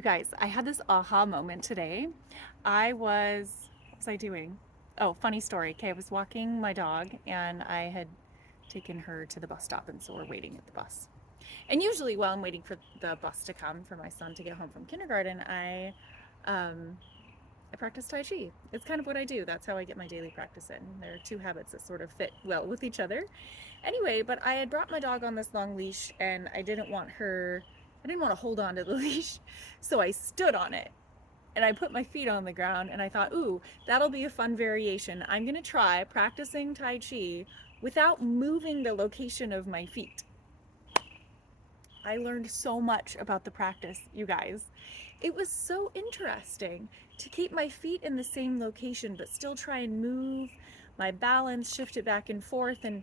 You guys, I had this aha moment today. What was I doing? Oh, funny story. Okay, I was walking my dog and I had taken her to the bus stop, and so we're waiting at the bus. And usually, while I'm waiting for the bus to come for my son to get home from kindergarten, um, I practice Tai Chi. It's kind of what I do. That's how I get my daily practice in. There are two habits that sort of fit well with each other. Anyway, but I had brought my dog on this long leash and I didn't want to hold on to the leash. So I stood on it and I put my feet on the ground and I thought, ooh, that'll be a fun variation. I'm going to try practicing Tai Chi without moving the location of my feet. I learned so much about the practice, you guys. It was so interesting to keep my feet in the same location, but still try and move my balance, shift it back and forth, and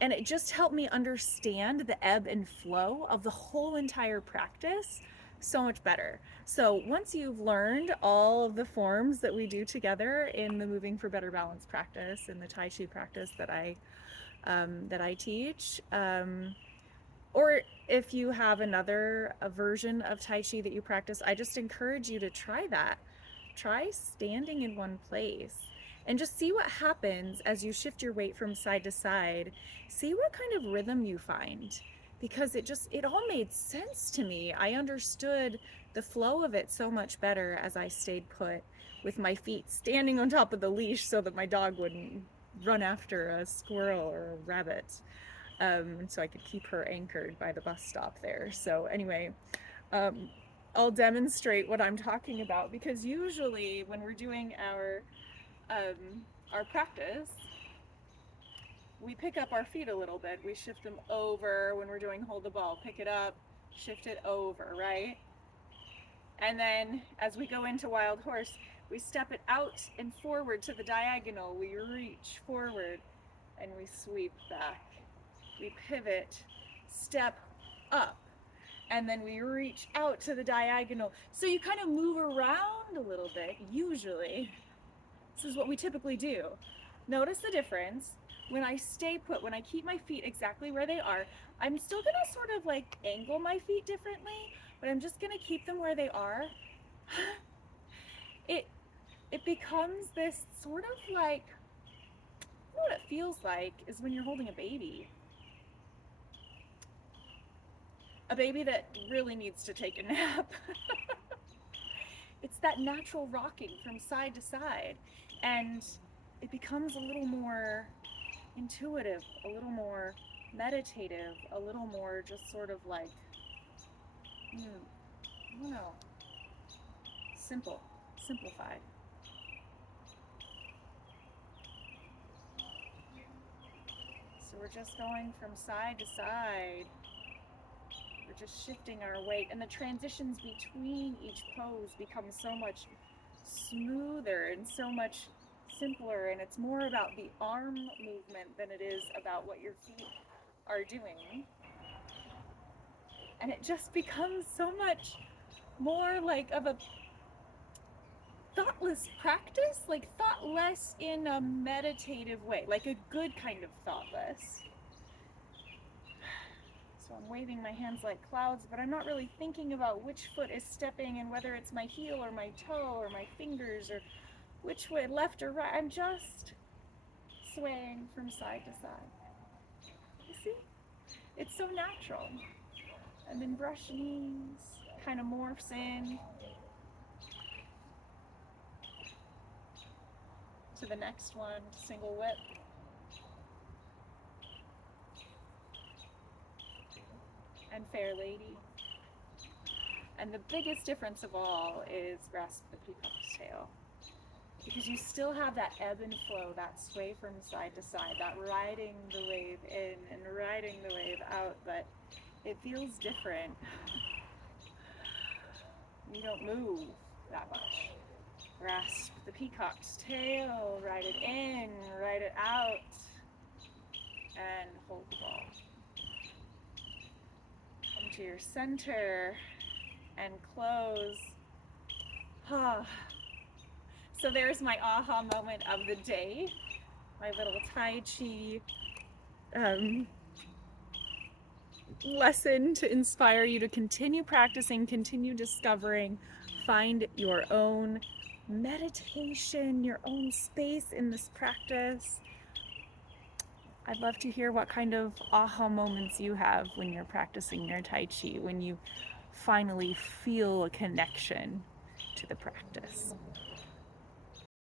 it just helped me understand the ebb and flow of the whole entire practice so much better. So once you've learned all of the forms that we do together in the Moving for Better Balance practice and the Tai Chi practice that I teach, or if you have another a version of Tai Chi that you practice, I just encourage you to try that. Try standing in one place and just see what happens as you shift your weight from side to side. See what kind of rhythm you find, because it all made sense to me. I understood the flow of it so much better as I stayed put with my feet standing on top of the leash so that my dog wouldn't run after a squirrel or a rabbit. So I could keep her anchored by the bus stop there. So anyway, um, I'll demonstrate what I'm talking about, because usually when we're doing our practice, we pick up our feet a little bit. We shift them over when we're doing hold the ball. Pick it up, shift it over, right? And then as we go into wild horse, we step it out and forward to the diagonal. We reach forward and we sweep back. We pivot, step up, and then we reach out to the diagonal. So you kind of move around a little bit, usually. This is what we typically do. Notice the difference. When I stay put, when I keep my feet exactly where they are, I'm still gonna sort of like angle my feet differently, but I'm just gonna keep them where they are. It it becomes this sort of like, you know what it feels like is when you're holding a baby that really needs to take a nap. It's that natural rocking from side to side, and it becomes a little more intuitive, a little more meditative, a little more just sort of like, I don't know, simplified. So we're just going from side to side. We're just shifting our weight, and the transitions between each pose become so much smoother and so much simpler, and it's more about the arm movement than it is about what your feet are doing. And it just becomes so much more like of a thoughtless practice, like thoughtless in a meditative way, like a good kind of thoughtless. So I'm waving my hands like clouds, but I'm not really thinking about which foot is stepping and whether it's my heel or my toe or my fingers or which way, left or right. I'm just swaying from side to side. You see? It's so natural. And then brush knees kind of morphs in to the next one, single whip. And fair lady. And the biggest difference of all is grasp the peacock's tail. Because you still have that ebb and flow, that sway from side to side, that riding the wave in and riding the wave out, but it feels different. You don't move that much. Grasp the peacock's tail, ride it in, ride it out, and hold the ball. Come to your center and close. So there's my aha moment of the day, my little Tai Chi lesson to inspire you to continue practicing, continue discovering, find your own meditation, your own space in this practice. I'd love to hear what kind of aha moments you have when you're practicing your Tai Chi, when you finally feel a connection to the practice.